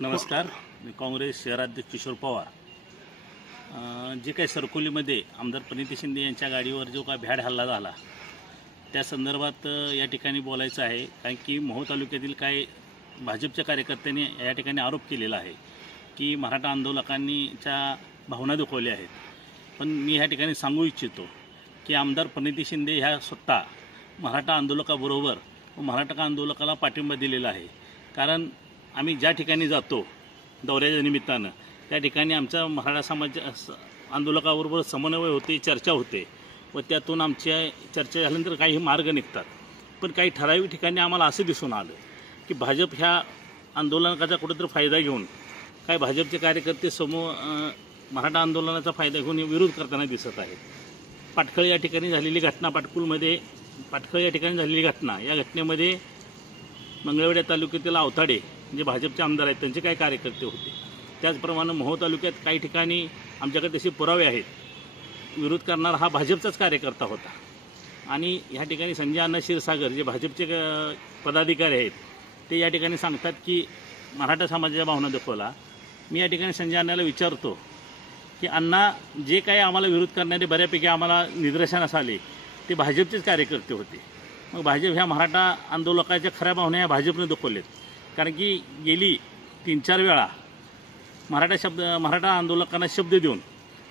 नमस्कार, मी काँग्रेस शहराध्यक्ष किशोर पवार। जे काही सरकोलीमध्ये आमदार प्रणिती शिंदे यांच्या गाडीवर जो काय भ्याड हल्ला झाला त्या संदर्भात या ठिकाणी बोलायचं आहे। कारण की मोहोळ तालुक्यातील काही भाजपच्या कार्यकर्त्यांनी या ठिकाणी आरोप केलेला आहे की मराठा आंदोलकांनीच्या भावना दुखवल्या आहेत। पण मी या ठिकाणी सांगू इच्छितो की आमदार प्रणिती शिंदे ह्या स्वतः मराठा आंदोलकाबरोबर व मराठा आंदोलकाला पाठिंबा दिलेला आहे। कारण आम्ही ज्या ठिकाणी जातो दौऱ्याच्या निमित्तानं त्या ठिकाणी आमच्या मराठा समाज आंदोलकाबरोबर समन्वय होते, चर्चा होते व त्यातून आमच्या चर्चा झाल्यानंतर काही मार्ग निघतात। पण काही ठराविक ठिकाणी आम्हाला असं दिसून आलं की भाजप ह्या आंदोलनाचा कुठेतरी फायदा घेऊन काही भाजपचे कार्यकर्ते मराठा आंदोलनाचा फायदा घेऊन विरोध करताना दिसत आहेत। पाटखळ या ठिकाणी झालेली घटना, पाटखळ या ठिकाणी झालेली घटना, या घटनेमध्ये मंगळवेढा तालुक्यातील आवताडे जे भाजपचे आमदार आहेत त्यांचे काही कार्यकर्ते होते। त्याचप्रमाणे मोहोळ तालुक्यात काही ठिकाणी आमच्याकडे तसे पुरावे आहेत, विरोध करणारा हा भाजपचाच कार्यकर्ता होता। आणि ह्या ठिकाणी संजय अण्णा क्षीरसागर जे भाजपचे पदाधिकारी आहेत ते या ठिकाणी सांगतात की मराठा समाजाच्या भावना दाखवला। मी या ठिकाणी संजय अण्णाला विचारतो की अण्णा, जे काही आम्हाला विरोध करणारे बऱ्यापैकी आम्हाला निदर्शनास आले ते भाजपचेच कार्यकर्ते होते, मग भाजप ह्या मराठा आंदोलकाच्या खऱ्या भावना या भाजपने दाखवलेत। कारण की गेली 3-4 वेळा मराठा आंदोलकांना शब्द देऊन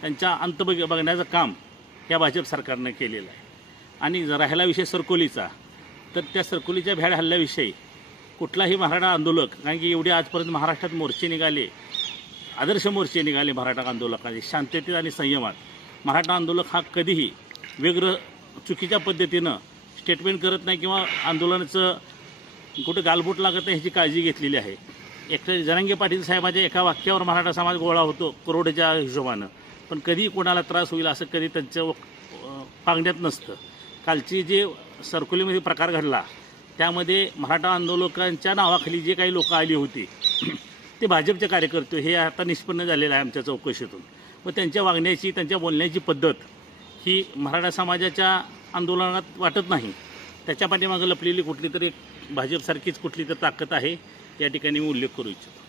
त्यांचा अंत बघण्याचं काम या भाजप सरकारनं केलेलं आहे। आणि जर राहिला विषय सरकोलीचा, तर त्या सरकोलीच्या भ्याड हल्ल्याविषयी कुठलाही मराठा आंदोलक, कारण की एवढे आजपर्यंत महाराष्ट्रात मोर्चे निघाले, आदर्श मोर्चे निघाले मराठा आंदोलकांचे शांततेत आणि संयमात, मराठा आंदोलक हा कधीही वेगळं चुकीच्या पद्धतीनं स्टेटमेंट करत नाही किंवा आंदोलनाचं कुठं गालबोट लागत नाही ह्याची काळजी घेतलेली आहे। जरांगे पाटील साहेबांच्या एका वाक्यावर मराठा समाज गोळा होतो करोडच्या हिशोबानं, पण कधी कोणाला त्रास होईल असं कधी त्यांच्या पांगण्यात नसतं। कालची जे सरकोलीमध्ये प्रकार घडला त्यामध्ये मराठा आंदोलकांच्या नावाखाली जे काही लोक आली होती ते भाजपचे कार्यकर्ते हे आता निष्पन्न झालेलं आहे आमच्या चौकशीतून। व त्यांच्या वागण्याची, त्यांच्या बोलण्याची पद्धत ही मराठा समाजाच्या आंदोलनात वाटत नाही। त्याच्या पाठीमागे लपलेली कुठली तरी भाजपसारखीच कुठली तर ताकद आहे, या ठिकाणी मी उल्लेख करू इच्छितो।